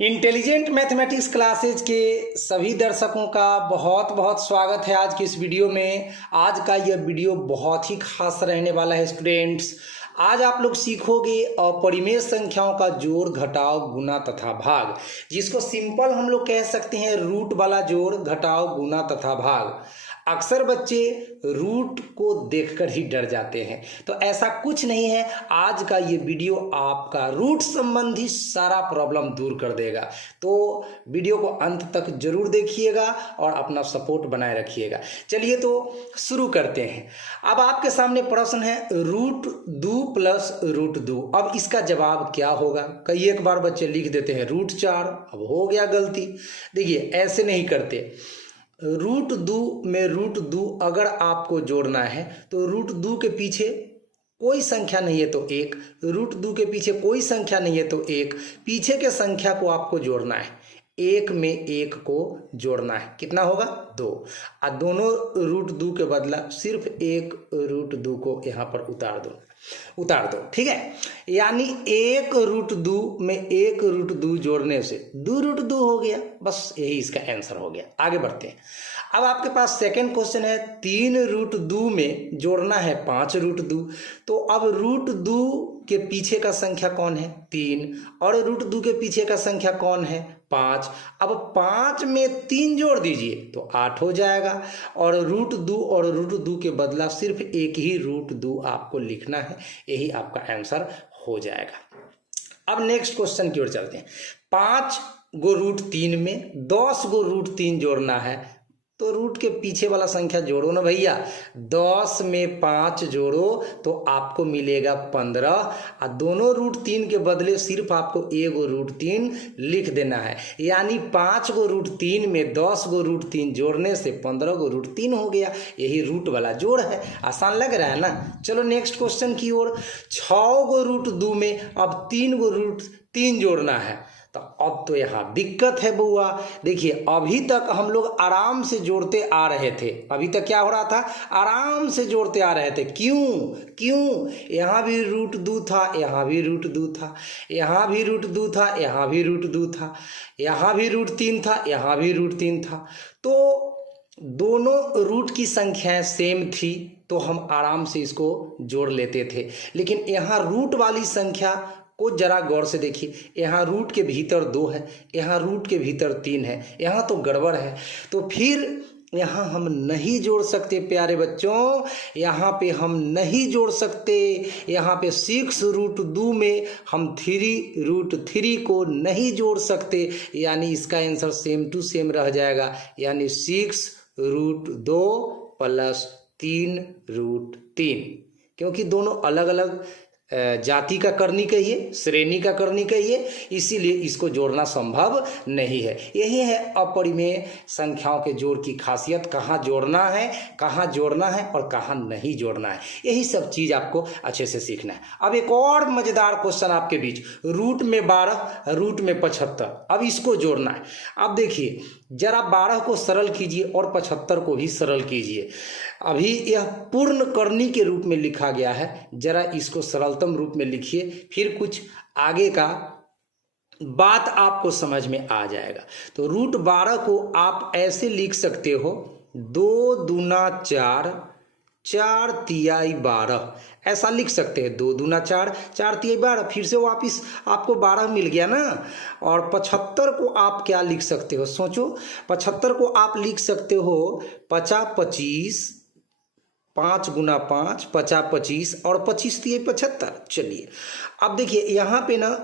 Intelligent mathematics classes के सभी दर्शकों का बहुत बहुत स्वागत है आज की इस वीडियो में। आज का यह वीडियो बहुत ही खास रहने वाला है स्टूडेंट्स। आज आप लोग सीखोगे अपरिमेय संख्याओं का जोड़, घटाव, गुना तथा भाग, जिसको सिंपल हम लोग कह सकते हैं रूट वाला जोड़, घटाव, गुना तथा भाग। अक्सर बच्चे रूट को देखकर ही डर जाते हैं, तो ऐसा कुछ नहीं है। आज का ये वीडियो आपका रूट संबंधी सारा प्रॉब्लम दूर कर देगा। तो वीडियो को अंत तक जरूर देखिएगा और अपना सपोर्ट बनाए रखिएगा। चलिए तो शुरू करते हैं। अब आपके सामने प्रश्न है रूट दो प्लस रूट दो। अब इसका जवाब क्या होगा? कई एक बार बच्चे लिख देते हैं रूट 4। अब हो गया गलती। देखिए ऐसे नहीं करते। रूट दो में रूट दो अगर आपको जोड़ना है तो रूट दो के पीछे कोई संख्या नहीं है तो एक, रूट दो के पीछे कोई संख्या नहीं है तो एक, पीछे के संख्या को आपको जोड़ना है। एक में एक को जोड़ना है, कितना होगा? 2। और दोनों रूट दो के बदला सिर्फ एक रूट दो को यहाँ पर उतार दो, ठीक है। यानी एक रूट दो में एक रूट दो जोड़ने से 2 रूट 2 हो गया। बस यही इसका आंसर हो गया। आगे बढ़ते हैं। अब आपके पास सेकंड क्वेश्चन है 3 रूट 2 में जोड़ना है 5 रूट 2। तो अब रूट 2 के पीछे का संख्या कौन है? 3। और रूट 2 के पीछे का संख्या कौन है? 5। अब 5 में 3 जोड़ दीजिए तो 8 हो जाएगा। और रूट 2 और रूट 2 के बदला सिर्फ एक ही रूट 2 आपको लिखना है। यही आपका आंसर हो जाएगा। अब नेक्स्ट क्वेश्चन की ओर चलते हैं। 5 गो रूट 3 में 10 गो रूट 3 जोड़ना है, तो रूट के पीछे वाला संख्या जोड़ो ना भैया। 10 में 5 जोड़ो तो आपको मिलेगा 15। और दोनों रूट 3 के बदले सिर्फ आपको एक गो रूट 3 लिख देना है। यानी 5 गो रूट 3 में 10 गो रूट 3 जोड़ने से 15 गो रूट 3 हो गया। यही रूट वाला जोड़ है। आसान लग रहा है ना? चलो नेक्स्ट क्वेश्चन की ओर। 6 गो रूट 2 में अब 3 गो रूट 3 जोड़ना है, तो अब तो यहाँ दिक्कत है बुआ। देखिए अभी तक हम लोग आराम से जोड़ते आ रहे थे। अभी तक क्या हो रहा था? आराम से जोड़ते आ रहे थे। क्यों? यहाँ भी रूट 2 था, यहाँ भी रूट 2 था, यहाँ भी रूट 2 था, यहाँ भी रूट 2 था, यहाँ भी रूट 3 था, यहाँ भी रूट 3 था। तो दोनों रूट की संख्याएं सेम थी तो हम आराम से इसको जोड़ लेते थे। लेकिन यहाँ रूट वाली संख्या को जरा गौर से देखिए। यहाँ रूट के भीतर 2 है, यहाँ रूट के भीतर 3 है, यहाँ तो गड़बड़ है। तो फिर यहाँ हम नहीं जोड़ सकते प्यारे बच्चों, यहाँ पे हम नहीं जोड़ सकते। यहाँ पे 6 रूट 2 में हम 3 रूट 3 को नहीं जोड़ सकते। यानी इसका आंसर सेम टू सेम रह जाएगा। यानी 6 रूट 2 प्लस 3 रूट 3, क्योंकि दोनों अलग अलग जाति का करनी कहिए, श्रेणी का करनी कहिए, इसीलिए इसको जोड़ना संभव नहीं है। यही है अपरिमेय संख्याओं के जोड़ की खासियत। कहाँ जोड़ना है, कहाँ जोड़ना है और कहाँ नहीं जोड़ना है, यही सब चीज आपको अच्छे से सीखना है। अब एक और मजेदार क्वेश्चन आपके बीच। रूट में 12, रूट में 75। अब इसको जोड़ना है। अब देखिए जरा 12 को सरल कीजिए और 75 को भी सरल कीजिए। अभी यह पूर्ण करनी के रूप में लिखा गया है, जरा इसको सरलतम रूप में लिखिए, फिर कुछ आगे का बात आपको समझ में आ जाएगा। तो रूट 12 को आप ऐसे लिख सकते हो 2 दूना 4, 4 तिहाई 12, ऐसा लिख सकते हैं। 2 दूना 4, 4 तिहाई 12, फिर से वापिस आपको 12 मिल गया ना। और 75 को आप क्या लिख सकते हो? सोचो। 75 को आप लिख सकते हो 50 25, 5 गुना 5 50 25 और 25 तिहाई 75। चलिए अब देखिए यहाँ पे ना,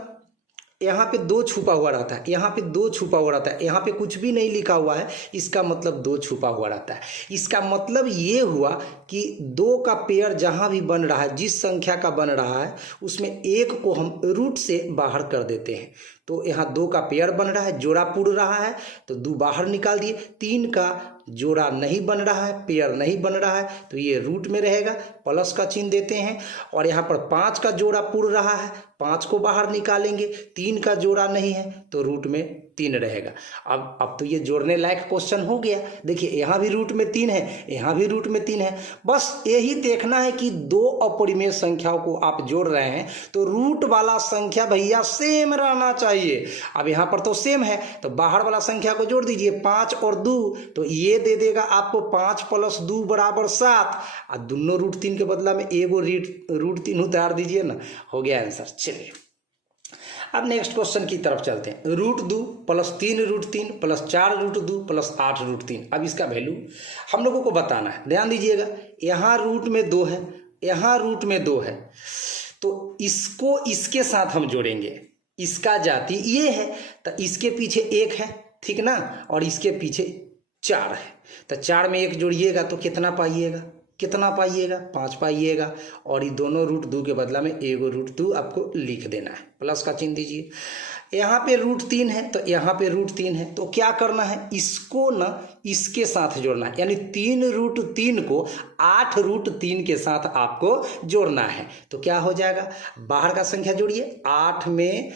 यहाँ पे 2 छुपा हुआ रहता है, यहाँ पे 2 छुपा हुआ रहता है, यहाँ पे कुछ भी नहीं लिखा हुआ है, इसका मतलब 2 छुपा हुआ रहता है। इसका मतलब ये हुआ कि 2 का पेयर जहाँ भी बन रहा है, जिस संख्या का बन रहा है, उसमें एक को हम रूट से बाहर कर देते हैं। तो यहाँ 2 का पेयर बन रहा है, जोड़ा पुड़ रहा है, तो 2 बाहर निकाल दिए। 3 का जोड़ा नहीं बन रहा है, पेयर नहीं बन रहा है, तो ये रूट में रहेगा, प्लस का चिन्ह देते हैं। और यहाँ पर 5 का जोड़ा पुड़ रहा है, 5 को बाहर निकालेंगे, 3 का जोड़ा नहीं है तो रूट में 3 रहेगा। अब तो ये जोड़ने लायक क्वेश्चन हो गया। देखिए यहाँ भी रूट में 3 है, यहाँ भी रूट में 3 है। बस यही देखना है कि दो अपरिमेय संख्याओं को आप जोड़ रहे हैं तो रूट वाला संख्या भैया सेम रहना चाहिए। अब यहाँ पर तो सेम है तो बाहर वाला संख्या को जोड़ दीजिए, 5 और 2 तो ये दे देगा आपको 5 + 2 = 7। और दोनों √3 के बदला में एगो √3 उतार दीजिए ना, हो गया आंसर। चलिए अब नेक्स्ट क्वेश्चन की तरफ चलते हैं। √2 + 3 √3 + 4 √2 + 8 √3। अब इसका वैल्यू हम लोगों को बताना है। ध्यान दीजिएगा, यहाँ रूट में 2 है, यहाँ रूट में 2 है, तो इसको इसके साथ हम जोड़ेंगे। इसका जाति ये है तो इसके पीछे 1 है, ठीक ना, और इसके पीछे 4 है, तो 4 में 1 जोड़िएगा तो कितना पाइएगा, 5 पाइएगा। और ये दोनों √2 के बदला में एगो √2 आपको लिख देना है, प्लस का चिन्ह दीजिए। यहाँ पे √3 है तो यहाँ पे √3 है, तो क्या करना है, इसको ना इसके साथ जोड़ना है, यानी 3 √3 को 8 √3 के साथ आपको जोड़ना है। तो क्या हो जाएगा, बाहर का संख्या जोड़िए, 8 में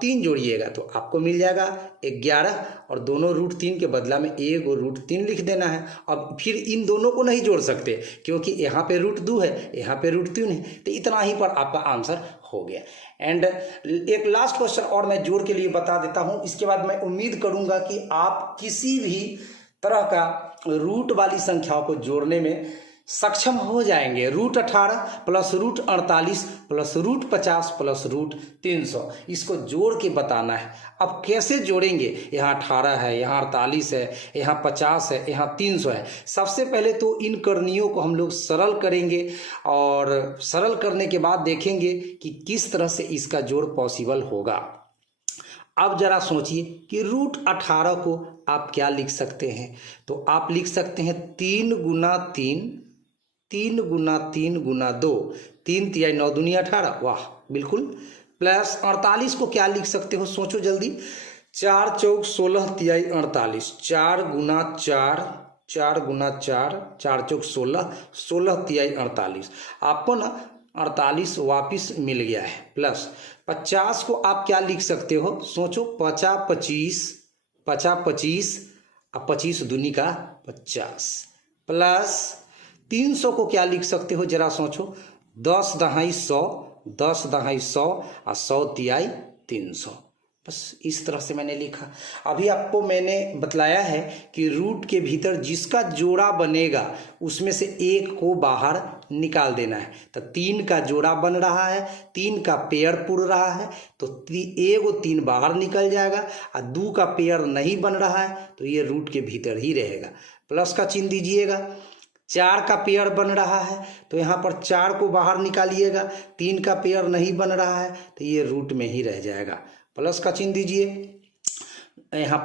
3 जोड़िएगा तो आपको मिल जाएगा 11, और दोनों √3 के बदला में एगो √3 लिख देना है। अब फिर इन दोनों को नहीं जोड़ सकते क्योंकि यहाँ पे √2 है, यहाँ पे √3 है, तो इतना ही पर आपका आंसर हो गया। एंड एक लास्ट क्वेश्चन और मैं जोड़ के लिए बता देता हूं, इसके बाद मैं उम्मीद करूंगा कि आप किसी भी तरह का रूट वाली संख्याओं को जोड़ने में सक्षम हो जाएंगे। √18 + √48 + √50 + √300 इसको जोड़ के बताना है। अब कैसे जोड़ेंगे, यहाँ 18 है, यहाँ 48 है, यहाँ 50 है, यहाँ 300 है। सबसे पहले तो इन करणियों को हम लोग सरल करेंगे और सरल करने के बाद देखेंगे कि किस तरह से इसका जोड़ पॉसिबल होगा। अब जरा सोचिए कि √18 को आप क्या लिख सकते हैं, तो आप लिख सकते हैं 3 × 3 3 × 3 × 2, 3 × 9 × 18, वाह बिल्कुल। प्लस 48 को क्या लिख सकते हो, सोचो जल्दी, 4 × 4 = 16 × 48, 4 × 4 4 × 4 4 × 4 = 16, 16 × 48, आपको ना 48 वापिस मिल गया है। प्लस 50 को आप क्या लिख सकते हो, सोचो, 50 25 50 25 अब 25 दूनी का 50, प्लस 300 को क्या लिख सकते हो, जरा सोचो, 10 दहाई 100 10 दहाई 100 और 100 तिहाई 300। बस इस तरह से मैंने लिखा। अभी आपको मैंने बतलाया है कि रूट के भीतर जिसका जोड़ा बनेगा उसमें से एक को बाहर निकाल देना है। तो 3 का जोड़ा बन रहा है, 3 का पेयर पुर रहा है तो एगो 3 बाहर निकल जाएगा, और 2 का पेयर नहीं बन रहा है तो ये रूट के भीतर ही रहेगा। प्लस का चिन्ह दीजिएगा। 4 का पेयर बन रहा है तो यहाँ पर 4 को बाहर निकालिएगा, 3 का पेयर नहीं बन रहा है तो ये रूट में ही रह जाएगा। प्लस का चिन्ह दीजिए। यहाँ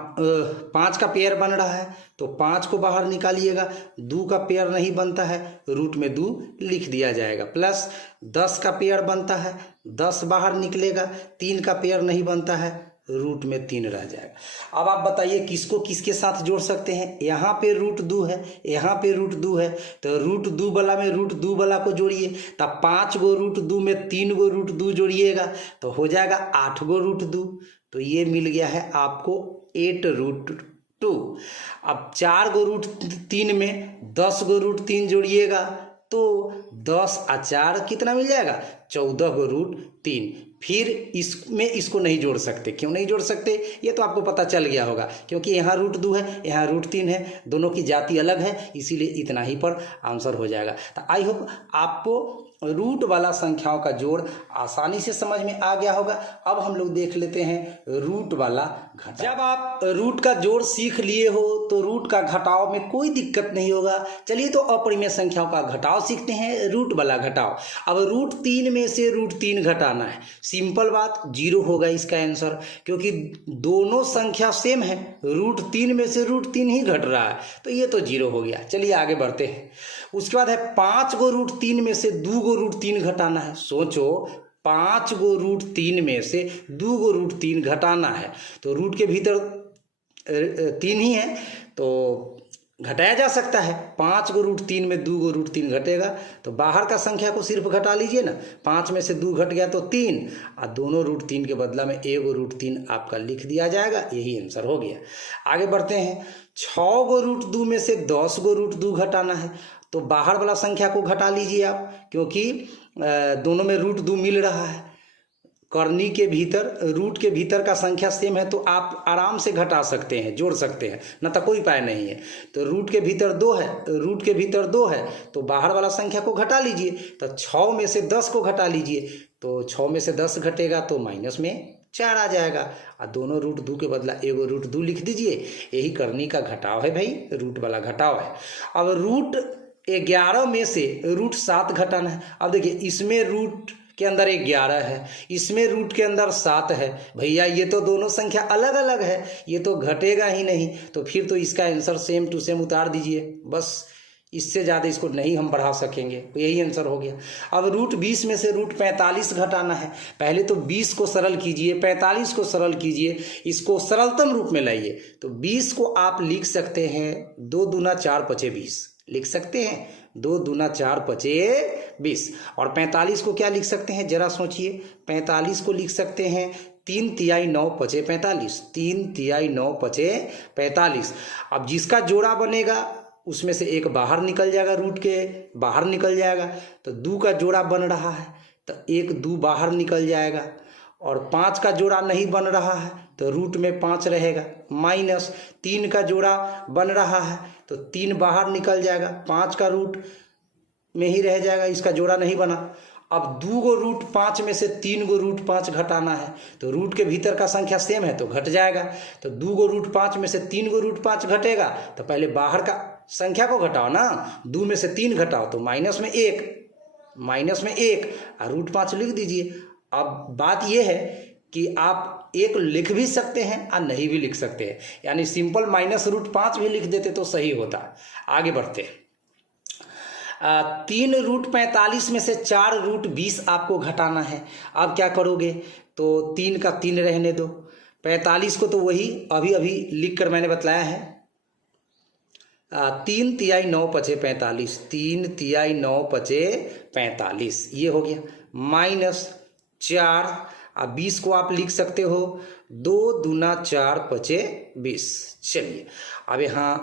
5 का पेयर बन रहा है तो 5 को बाहर निकालिएगा, 2 का पेयर नहीं बनता है, रूट में 2 लिख दिया जाएगा। प्लस 10 का पेयर बनता है, 10 बाहर निकलेगा, 3 का पेयर नहीं बनता है, रूट में 3 रह जाएगा। अब आप बताइए किसको किसके साथ जोड़ सकते हैं। यहाँ पे √2 है, यहाँ पे √2 है, तो √2 वाला में √2 वाला को जोड़िए, तब 5 गो √2 में 3 गो √2 जोड़िएगा तो हो जाएगा 8 गो √2। तो ये मिल गया है आपको 8 √2। अब 4 गो √3 में 10 गो √3 जोड़िएगा तो 10 और 4 कितना मिल जाएगा, 14 गो √3। फिर इसमें इसको नहीं जोड़ सकते। क्यों नहीं जोड़ सकते, ये तो आपको पता चल गया होगा, क्योंकि यहाँ √2 है, यहाँ √3 है, दोनों की जाति अलग है, इसीलिए इतना ही पर आंसर हो जाएगा। तो आई होप आपको रूट वाला संख्याओं का जोड़ आसानी से समझ में आ गया होगा। अब हम लोग देख लेते हैं रूट वाला घटाव। जब आप रूट का जोड़ सीख लिए हो तो रूट का घटाव में कोई दिक्कत नहीं होगा। चलिए तो अपरिमेय संख्याओं का घटाव सीखते हैं, रूट वाला घटाव। अब √3 में से √3 घटाना है, सिंपल बात, 0 होगा इसका आंसर, क्योंकि दोनों संख्या सेम है, √3 में से √3 ही घट रहा है तो ये तो 0 हो गया। चलिए आगे बढ़ते हैं। उसके बाद है 5 गो √3 में से 2 गो √3 घटाना है। सोचो 5 गो √3 में से 2 गो √3 घटाना है, तो रूट के भीतर 3 ही है तो घटाया जा सकता है। 5 को रूट 3 में 2 को रूट 3 घटेगा तो बाहर का संख्या को सिर्फ घटा लीजिए ना। 5 में से 2 घट गया तो 3 और दोनों रूट 3 के बदला में 1 रूट 3 आपका लिख दिया जाएगा। यही आंसर हो गया। आगे बढ़ते हैं। 6 को रूट 2 में से 10 को रूट 2 घटाना है तो बाहर वाला संख्या को घटा लीजिए आप, क्योंकि दोनों में रूट 2 मिल रहा है। करनी के भीतर रूट के भीतर का संख्या सेम है तो आप आराम से घटा सकते हैं, जोड़ सकते हैं, न तो कोई उपाय नहीं है। तो रूट के भीतर 2 है, रूट के भीतर 2 है तो बाहर वाला संख्या को घटा लीजिए। तो 6 में से 10 को घटा लीजिए तो 6 में से 10 घटेगा तो माइनस में 4 आ जाएगा और दोनों रूट 2 के बदला 1 रूट 2 लिख दीजिए। यही करनी का घटाव है भाई, रूट वाला घटाव है। अब रूट 11 में से रूट 7 घटाना है। अब देखिए इसमें रूट के अंदर 11 है, इसमें रूट के अंदर 7 है। भैया ये तो दोनों संख्या अलग अलग है, ये तो घटेगा ही नहीं। तो फिर तो इसका आंसर सेम टू सेम उतार दीजिए, बस इससे ज़्यादा इसको नहीं हम बढ़ा सकेंगे। तो यही आंसर हो गया। अब रूट 20 में से रूट 45 घटाना है। पहले तो 20 को सरल कीजिए, 45 को सरल कीजिए, इसको सरलतम रूप में लाइए। तो 20 को आप लिख सकते हैं 2 दूना 4 पचे 20 लिख सकते हैं, 2 दूना 4 पचे 20। और 45 को क्या लिख सकते हैं जरा सोचिए। 45 को लिख सकते हैं 3 तिहाई 9 पचे 45, 3 तिहाई 9 पचे 45। अब जिसका जोड़ा बनेगा उसमें से एक बाहर निकल जाएगा, रूट के बाहर निकल जाएगा। तो 2 का जोड़ा बन रहा है तो 1 2 बाहर निकल जाएगा, और 5 का जोड़ा नहीं बन रहा है तो रूट में 5 रहेगा, माइनस 3 का जोड़ा बन रहा है तो 3 बाहर निकल जाएगा, 5 का रूट में ही रह जाएगा, इसका जोड़ा नहीं बना। अब 2 को रूट 5 में से 3 को रूट 5 घटाना है तो रूट के भीतर का संख्या सेम है तो घट जाएगा। तो 2 को रूट 5 में से 3 को रूट 5 घटेगा तो पहले बाहर का संख्या को घटाओ ना, 2 में से 3 घटाओ तो माइनस में 1 और रूट 5 लिख दीजिए। अब बात यह है कि आप 1 लिख भी सकते हैं और नहीं भी लिख सकते हैं, यानी सिंपल माइनस रूट 5 भी लिख देते तो सही होता। आगे बढ़ते हैं। 3 रूट 45 में से 4 रूट 20 आपको घटाना है। अब क्या करोगे, तो 3 का 3 रहने दो, 45 को तो वही अभी अभी लिख कर मैंने बतलाया है। 3 तिहाई 9 पचे 45, 3 तिहाई 9 पचे 45 ये हो गया, माइनस 4 अब 20 को आप लिख सकते हो 2 दूना 4 पचे 20। चलिए अब यहाँ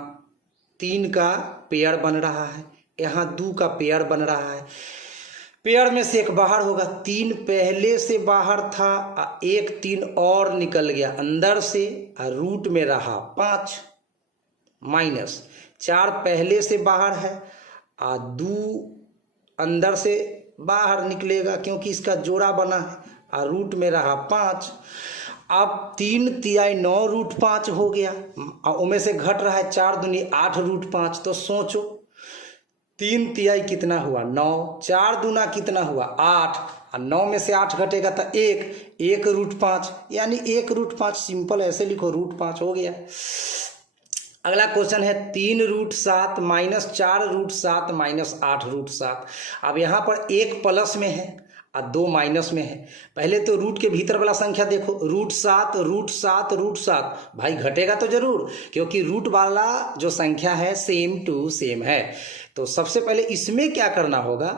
3 का पेयर बन रहा है, यहाँ 2 का पेयर बन रहा है। पेयर में से एक बाहर होगा, 3 पहले से बाहर था, 1 3 और निकल गया अंदर से, रूट में रहा 5, माइनस 4 पहले से बाहर है, 2 अंदर से बाहर निकलेगा क्योंकि इसका जोड़ा बना है, और रूट में रहा 5। अब 3 तिहाई 9 रूट 5 हो गया, और उनमें से घट रहा है 4 दूनी 8 रूट 5। तो सोचो 3 तिहाई कितना हुआ 9, 4 दूना कितना हुआ 8, और 9 में से 8 घटेगा तो 1 रूट 5, यानी 1 रूट 5। सिंपल ऐसे लिखो, रूट 5 हो गया। अगला क्वेश्चन है 3 root 7 minus 4 root 7 minus 8 root 7। अब यहाँ पर 1 प्लस में है और 2 माइनस में है। पहले तो रूट के भीतर वाला संख्या देखो, रूट 7 रूट 7 रूट 7, भाई घटेगा तो जरूर क्योंकि रूट वाला जो संख्या है सेम टू सेम है। तो सबसे पहले इसमें क्या करना होगा,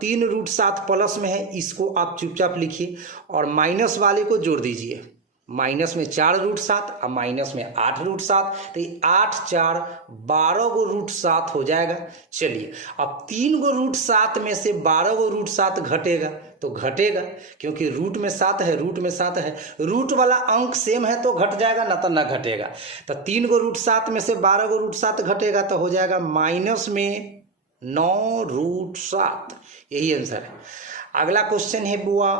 3 रूट 7 प्लस में है, इसको आप चुपचाप लिखिए और माइनस वाले को जोड़ दीजिए। माइनस में 4 रूट 7 और माइनस में 8 रूट 7, तो ये 8 4 12 को रूट 7 हो जाएगा। चलिए अब 3 को रूट 7 में से 12 को रूट 7 घटेगा तो घटेगा क्योंकि रूट में 7 है, रूट में 7 है, रूट वाला अंक सेम है तो घट जाएगा, ना तो ना घटेगा। तो 3 को रूट 7 में से 12 को रूट 7 घटेगा तो हो जाएगा माइनस में 9 रूट 7। यही आंसर है। अगला क्वेश्चन है बुआ,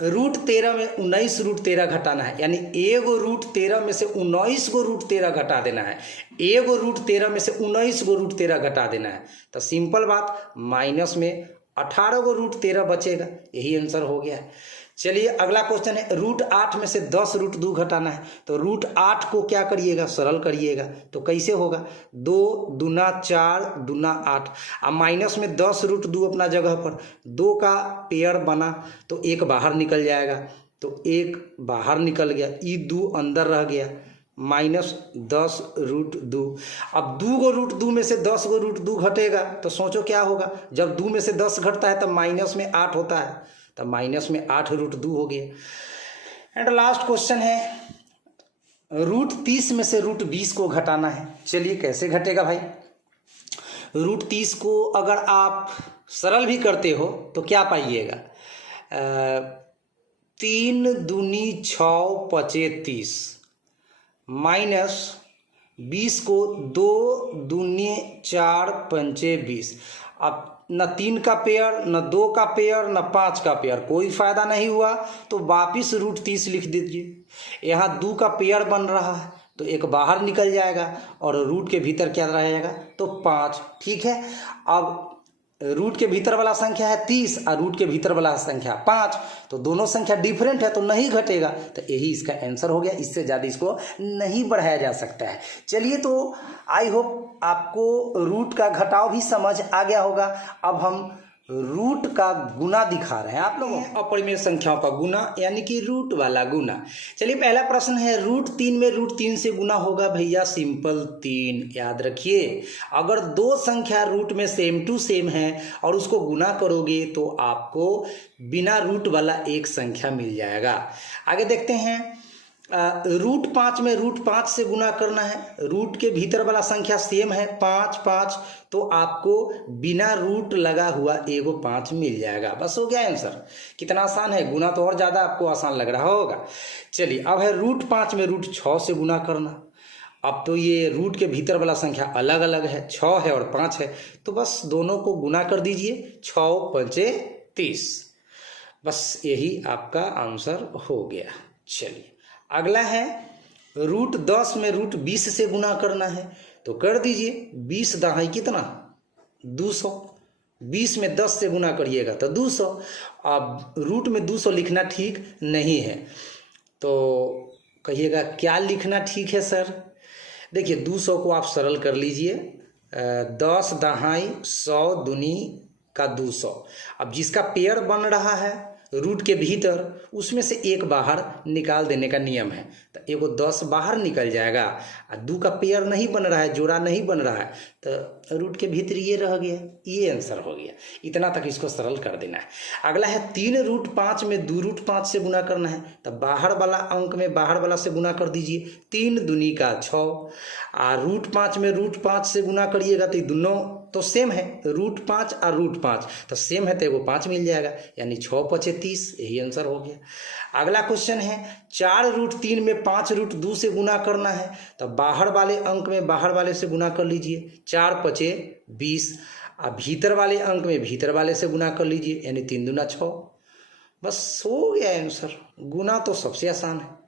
रूट 13 में 19 रूट 13 घटाना है, यानी 1 रूट 13 में से 19 को रूट 13 घटा देना है। 1 रूट 13 में से 19 को रूट 13 घटा देना है। तो सिंपल बात, माइनस में 18 को रूट 13 बचेगा। यही आंसर हो गया है। चलिए अगला क्वेश्चन है, रूट 8 में से 10 रूट 2 घटाना है। तो रूट 8 को क्या करिएगा, सरल करिएगा। तो कैसे होगा, 2 दूना 4 दूना 8, अब माइनस में 10 रूट 2 अपना जगह पर, 2 का पेयर बना तो 1 बाहर निकल जाएगा, तो 1 बाहर निकल गया, 2 अंदर रह गया -10√2। अब 2 गो रूट 2 में से 10 गो रूट 2 घटेगा तो सोचो क्या होगा। जब 2 में से 10 घटता है तब माइनस में 8 होता है, तब माइनस में 8√2 हो गया। एंड लास्ट क्वेश्चन है, √30 में से √20 को घटाना है। चलिए कैसे घटेगा भाई। √30 को अगर आप सरल भी करते हो तो क्या पाइएगा, 3 दूनी 6 पचे 30 माइनस 20 को 2 दूनी 4 पंचे 20। अब न 3 का पेयर, न 2 का पेयर, न 5 का पेयर, कोई फायदा नहीं हुआ तो वापिस √30 लिख दीजिए। यहाँ 2 का पेयर बन रहा है तो एक बाहर निकल जाएगा और रूट के भीतर क्या रहेगा तो 5। ठीक है, अब रूट के भीतर वाला संख्या है 30 और रूट के भीतर वाला संख्या 5, तो दोनों संख्या डिफरेंट है तो नहीं घटेगा, तो यही इसका आंसर हो गया। इससे ज़्यादा इसको नहीं बढ़ाया जा सकता है। चलिए, तो आई होप आपको रूट का घटाव भी समझ आ गया होगा। अब हम रूट का गुना दिखा रहे हैं आप लोगों को, अपरिमेय संख्याओं का गुना यानी कि रूट वाला गुना। चलिए, पहला प्रश्न है, √3 में √3 से गुना होगा भैया सिंपल 3। याद रखिए, अगर दो संख्या रूट में सेम टू सेम है और उसको गुना करोगे तो आपको बिना रूट वाला एक संख्या मिल जाएगा। आगे देखते हैं, √5 में √5 से गुना करना है। रूट के भीतर वाला संख्या सेम है 5 5, तो आपको बिना रूट लगा हुआ एगो 5 मिल जाएगा। बस हो गया आंसर। कितना आसान है, गुना तो और ज़्यादा आपको आसान लग रहा होगा। चलिए, अब है √5 में √6 से गुना करना। अब तो ये रूट के भीतर वाला संख्या अलग अलग है, 6 है और 5 है, तो बस दोनों को गुना कर दीजिए, 6 पंचे 30। बस यही आपका आंसर हो गया। चलिए, अगला है, √10 में √20 से गुना करना है, तो कर दीजिए। 20 दहाई कितना 200, 20 में 10 से गुना करिएगा तो 200। अब रूट में 200 लिखना ठीक नहीं है, तो कहिएगा क्या लिखना ठीक है सर। देखिए, 200 को आप सरल कर लीजिए, 10 दहाई 100 दूनी का 200। अब जिसका पेयर बन रहा है रूट के भीतर, उसमें से एक बाहर निकाल देने का नियम है, तो एगो 10 बाहर निकल जाएगा। और 2 का पेयर नहीं बन रहा है, जोड़ा नहीं बन रहा है, तो रूट के भीतर ये रह गया, ये आंसर हो गया। इतना तक इसको सरल कर देना है। अगला है, 3√5 में 2√5 से गुना करना है, तो बाहर वाला अंक में बाहर वाला से गुना कर दीजिए, 3 दूनी का 6। और √5 में √5 से गुना करिएगा तो ये दोनों तो सेम है, √5 और √5 तो सेम है, तो एगो 5 मिल जाएगा, यानी 6 पचे 30। यही आंसर हो गया। अगला क्वेश्चन है, 4√3 में 5√2 से गुना करना है, तो बाहर वाले अंक में बाहर वाले से गुना कर लीजिए, 4 पचे 20। अब भीतर वाले अंक में भीतर वाले से गुना कर लीजिए, यानी 3 दूना 6। बस हो गया आंसर। गुना तो सबसे आसान है।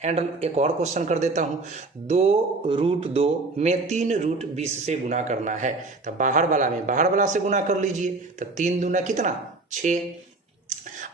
एंड एक और क्वेश्चन कर देता हूँ, 2√2 में 3√20 से गुना करना है, तो बाहर वाला में बाहर वाला से गुना कर लीजिए, तो 3 दूना कितना 6।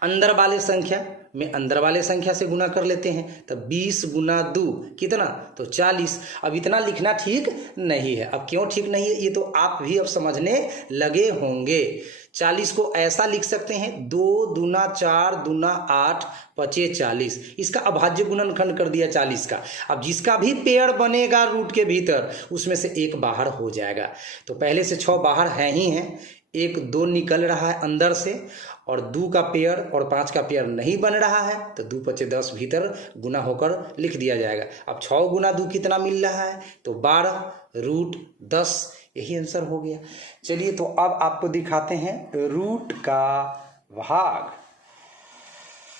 अंदर वाले संख्या में अंदर वाले संख्या से गुना कर लेते हैं, तो 20 गुना 2 कितना तो 40। अब इतना लिखना ठीक नहीं है। अब क्यों ठीक नहीं है ये तो आप भी अब समझने लगे होंगे। 40 को ऐसा लिख सकते हैं, 2 दूना 4 दूना 8 पचे 40। इसका अभाज्य गुणनखंड कर दिया 40 का। अब जिसका भी पेयर बनेगा रूट के भीतर, उसमें से एक बाहर हो जाएगा। तो पहले से 6 बाहर हैं ही हैं, 1 2 निकल रहा है अंदर से, और 2 का पेयर और 5 का पेयर नहीं बन रहा है, तो 2 पचे 10 भीतर गुना होकर लिख दिया जाएगा। अब 6 गुना 2 कितना मिल रहा है, तो 12√10। यही आंसर हो गया। चलिए, तो अब आपको दिखाते हैं रूट का भाग।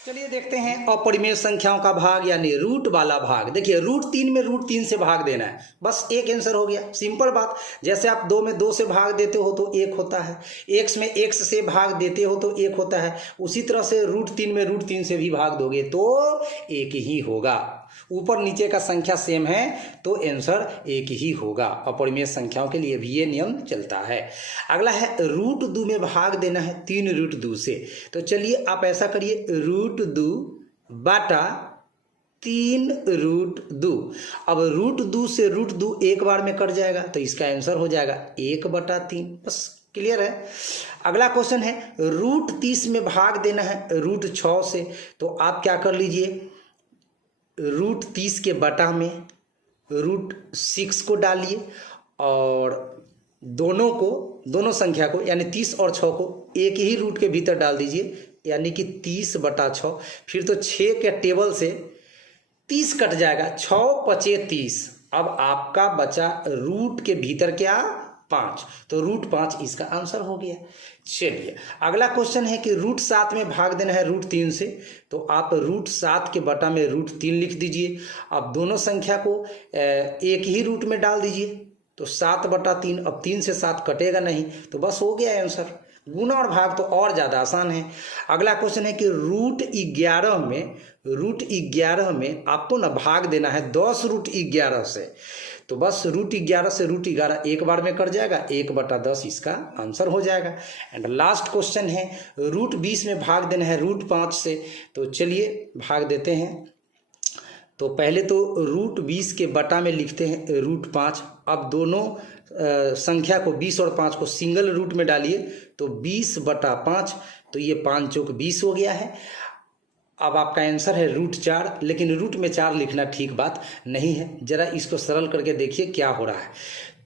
चलिए देखते हैं अपरिमेय संख्याओं का भाग यानी रूट वाला भाग। देखिए, √3 में √3 से भाग देना है, बस एक आंसर हो गया। सिंपल बात। जैसे आप 2 में 2 से भाग देते हो तो 1 होता है, x में x से भाग देते हो तो 1 होता है, उसी तरह से √3 में √3 से भी भाग दोगे तो 1 ही होगा। ऊपर नीचे का संख्या सेम है तो आंसर 1 ही होगा। अपरिमेय संख्याओं के लिए भी ये नियम चलता है। अगला है, √2 में भाग देना है 3√2 से। तो चलिए आप ऐसा करिए, √2 बटा 3√2। अब √2 से √2 एक बार में कट जाएगा, तो इसका आंसर हो जाएगा 1/3। बस क्लियर है। अगला क्वेश्चन है, √30 में भाग देना है √6 से। तो आप क्या कर लीजिए, रूट 30 के बटा में रूट 6 को डालिए और दोनों संख्या को यानी 30 और 6 को एक ही रूट के भीतर डाल दीजिए, यानी कि 30/6। फिर तो 6 के टेबल से 30 कट जाएगा, 6 पचे 30। अब आपका बचा रूट के भीतर क्या, 5, तो रूट 5 इसका आंसर हो गया। चलिए अगला क्वेश्चन है कि रूट 7 में भाग देना है रूट 3 से, तो आप रूट 7 के बटा में रूट 3 लिख दीजिए। अब दोनों संख्या को एक ही रूट में डाल दीजिए, तो 7/3। अब 3 से 7 कटेगा नहीं, तो बस हो गया आंसर। गुना और भाग तो और ज़्यादा आसान है। अगला क्वेश्चन है कि रूट 11 में आपको ना भाग देना है 10 रूट 11 से, तो बस रूट 11 से रूट 11 एक बार में कट जाएगा, 1/10 इसका आंसर हो जाएगा। एंड लास्ट क्वेश्चन है रूट 20 में भाग देना है रूट 5 से, तो चलिए भाग देते हैं। तो पहले तो रूट 20 के बटा में लिखते हैं रूट 5। अब दोनों संख्या को 20 और 5 को सिंगल रूट में डालिए, तो 20/5, तो ये 5 चौक 20 हो गया है। अब आपका आंसर है रूट 4, लेकिन रूट में 4 लिखना ठीक बात नहीं है। जरा इसको सरल करके देखिए क्या हो रहा है।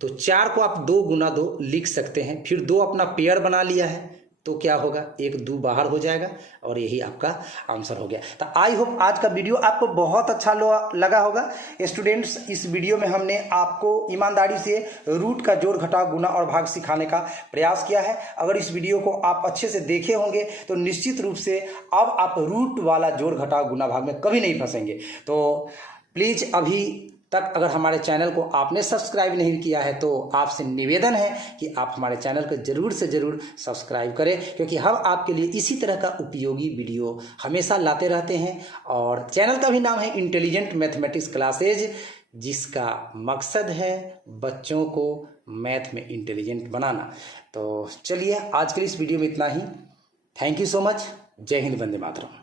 तो 4 को आप 2 गुना 2 लिख सकते हैं, फिर 2 अपना पेयर बना लिया है, तो क्या होगा, 1 2 बाहर हो जाएगा और यही आपका आंसर हो गया। तो आई होप आज का वीडियो आपको बहुत अच्छा लगा होगा। स्टूडेंट्स, इस वीडियो में हमने आपको ईमानदारी से रूट का जोड़ घटाव गुना और भाग सिखाने का प्रयास किया है। अगर इस वीडियो को आप अच्छे से देखे होंगे तो निश्चित रूप से अब आप रूट वाला जोड़ घटाव गुना भाग में कभी नहीं फंसेंगे। तो प्लीज़ अभी तक अगर हमारे चैनल को आपने सब्सक्राइब नहीं किया है तो आपसे निवेदन है कि आप हमारे चैनल को ज़रूर से ज़रूर सब्सक्राइब करें, क्योंकि हम आपके लिए इसी तरह का उपयोगी वीडियो हमेशा लाते रहते हैं। और चैनल का भी नाम है इंटेलिजेंट मैथमेटिक्स क्लासेज, जिसका मकसद है बच्चों को मैथ में इंटेलिजेंट बनाना। तो चलिए आज के इस वीडियो में इतना ही। Thank you so much. जय हिंद, वंदे मातरम।